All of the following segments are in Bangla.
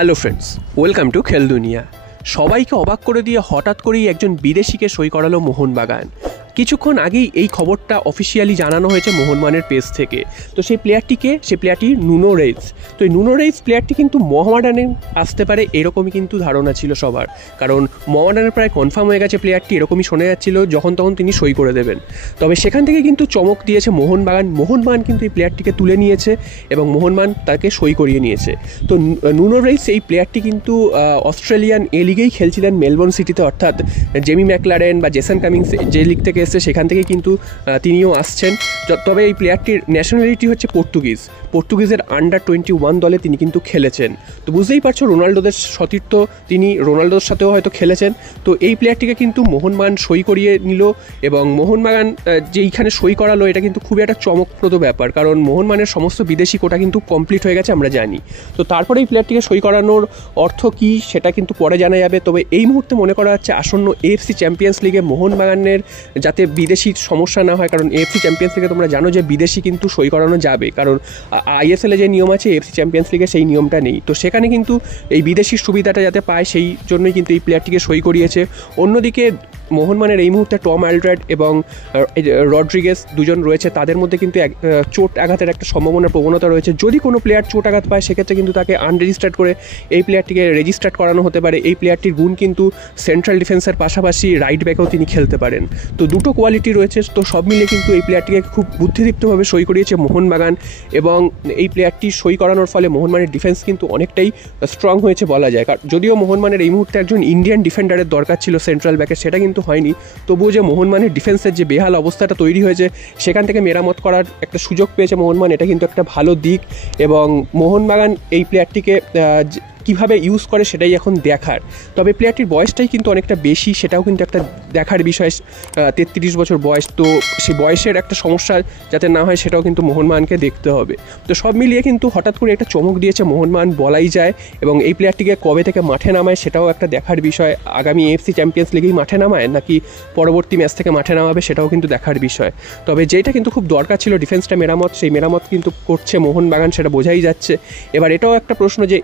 হ্যালো ফ্রেন্ডস, ওয়েলকাম টু খেল দুনিয়া। সবাইকে অবাক করে দিয়ে হঠাৎ করেই একজন বিদেশিকে সই করালো মোহনবাগান। কিছুক্ষণ আগেই এই খবরটা অফিসিয়ালি জানানো হয়েছে মোহনবাগানের পেজ থেকে। তো সেই প্লেয়ারটি নুনো রেইস। তো এই নুনো রেইস প্লেয়ারটি কিন্তু মোহামেডানে আসতে পারে এরকমই কিন্তু ধারণা ছিল সবার, কারণ মোহামেডানের প্রায় কনফার্ম হয়ে গেছে প্লেয়ারটি, এরকমই শোনা যাচ্ছিল যখন তখন তিনি সই করে দেবেন। তবে সেখান থেকে কিন্তু চমক দিয়েছে মোহনবাগান কিন্তু এই প্লেয়ারটিকে তুলে নিয়েছে এবং মোহনবাগান তাকে সই করিয়ে নিয়েছে। তো নুনো রেইস এই প্লেয়ারটি কিন্তু অস্ট্রেলিয়ান এ লিগেই খেলছিলেন মেলবোর্ন সিটিতে, অর্থাৎ জেমি ম্যাকলারেন বা জেসন কামিংস যে লিগ থেকে এসছে সেখান থেকে কিন্তু তিনিও আসছেন। তবে এই প্লেয়ারটির ন্যাশনালিটি হচ্ছে পর্তুগিজের আন্ডার-21 দলে তিনি কিন্তু খেলেছেন। তো বুঝতেই পারছো রোনাল্ডোদের সতীর্থ, তিনি রোনাল্ডোর সাথেও হয়তো খেলেছেন। তো এই প্লেয়ারটিকে কিন্তু মোহনবাগান সই করিয়ে নিল এবং মোহনবাগান যেইখানে সই করালো এটা কিন্তু খুবই একটা চমকপ্রদ ব্যাপার, কারণ মোহনবাগানের সমস্ত বিদেশি কোটা কিন্তু কমপ্লিট হয়ে গেছে আমরা জানি। তো তারপরে এই প্লেয়ারটিকে সই করানোর অর্থ কী সেটা কিন্তু পরে জানা যাবে। তবে এই মুহূর্তে মনে করা হচ্ছে আসন্ন এএফসি চ্যাম্পিয়ন্স লিগে মোহনবাগানের যাতে বিদেশি সমস্যা না হয়, কারণ এএফসি চ্যাম্পিয়ন্স লিগে তোমরা জানো যে বিদেশি কিন্তু সই করানো যাবে, কারণ আইএসএলে যে নিয়ম আছে এএফসি চ্যাম্পিয়ন্স লিগে সেই নিয়মটা নেই। তো সেখানে কিন্তু এই বিদেশির সুবিধাটা যাতে পায় সেই জন্যই কিন্তু এই প্লেয়ারটিকে সই করিয়েছে। অন্যদিকে মোহনবাগানের এই মুহূর্তে টম অ্যালড্রেড এবং রড্রিগেস দুজন রয়েছে, তাদের মধ্যে কিন্তু চোট আঘাতের একটা সম্ভাবনার প্রবণতা রয়েছে। যদি কোনো প্লেয়ার চোট আঘাত পায় সেক্ষেত্রে কিন্তু তাকে আনরেজিস্টার্ড করে এই প্লেয়ারটিকে রেজিস্টার্ড করানো হতে পারে। এই প্লেয়ারটির গুণ কিন্তু সেন্ট্রাল ডিফেন্সের পাশাপাশি রাইট ব্যাকেও তিনি খেলতে পারেন। তো দুটো কোয়ালিটি রয়েছে, তো সব মিলিয়ে কিন্তু এই প্লেয়ারটিকে খুব বুদ্ধিদীপ্তভাবে সই করিয়েছে মোহনবাগান এবং এই প্লেয়ারটি সই করানোর ফলে মোহনবাগানের ডিফেন্স কিন্তু অনেকটাই স্ট্রং হয়েছে বলা যায়। যদিও মোহনবাগানের এই মুহূর্তে একজন ইন্ডিয়ান ডিফেন্ডারের দরকার ছিল সেন্ট্রাল ব্যাকে, সেটা কিন্তু হয়নি। তবুও যে মোহনবাগানের ডিফেন্সের যে বেহাল অবস্থাটা তৈরি হয়েছে সেখান থেকে মেরামত করার একটা সুযোগ পেয়েছে মোহনবাগান, এটা কিন্তু একটা ভালো দিক। এবং মোহনবাগান এই প্লেয়ারটিকে কীভাবে ইউজ করে সেটাই এখন দেখার। তবে প্লেয়ারটির বয়সটাই কিন্তু অনেকটা বেশি, সেটাও কিন্তু একটা দেখার বিষয়। 33 বছর বয়স, তো সেই বয়সের একটা সমস্যা যাতে না হয় সেটাও কিন্তু মোহনবাগানকে দেখতে হবে। তো সব মিলিয়ে কিন্তু হঠাৎ করে একটা চমক দিয়েছে মোহনবাগান বলাই যায়, এবং এই প্লেয়ারটিকে কবে থেকে মাঠে নামায় সেটাও একটা দেখার বিষয়। আগামী এএফসি চ্যাম্পিয়ন্স লিগেই মাঠে নামায় নাকি পরবর্তী ম্যাচ থেকে মাঠে নামাবে সেটাও কিন্তু দেখার বিষয়। তবে যেটা কিন্তু খুব দরকার ছিল ডিফেন্সটা মেরামত, সেই মেরামত কিন্তু করছে মোহনবাগান, সেটা বোঝাই যাচ্ছে। এবার এটাও একটা প্রশ্ন যে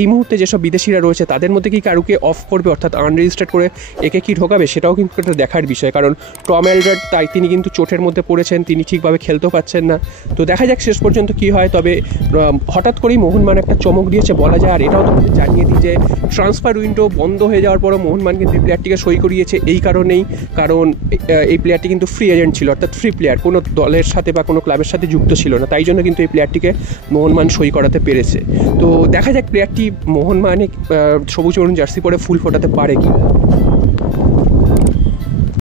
এই মুহূর্তে যেসব বিদেশিরা রয়েছে তাদের মধ্যে কি কারুকে অফ করবে, অর্থাৎ আনরেজিস্টার্ড করে একে কি ঢোকাবে, সেটাও কিন্তু একটা দেখার বিষয়। কারণ টম অ্যালড্রেড তিনি কিন্তু চোটের মধ্যে পড়েছেন, তিনি ঠিকভাবে খেলতেও পাচ্ছেন না। তো দেখা যাক শেষ পর্যন্ত কি হয়। তবে হঠাৎ করেই মোহনবাগান একটা চমক দিয়েছে বলা যায়। আর এটাও তোমাদের জানিয়ে দিই যে ট্রান্সফার উইন্ডো বন্ধ হয়ে যাওয়ার পরও মোহনবাগান কিন্তু এই প্লেয়ারটিকে সই করিয়েছে এই কারণেই, কারণ এই প্লেয়ারটি কিন্তু ফ্রি এজেন্ট ছিল, অর্থাৎ ফ্রি প্লেয়ার, কোনো দলের সাথে বা কোনো ক্লাবের সাথে যুক্ত ছিল না। তাই জন্য কিন্তু এই প্লেয়ারটিকে মোহনবাগান সই করাতে পেরেছে। তো দেখা যাক প্লেয়ারটি মোহনবাগানে সবুজ বরুণ জার্সি পরে ফুল ফোটাতে পারে কি।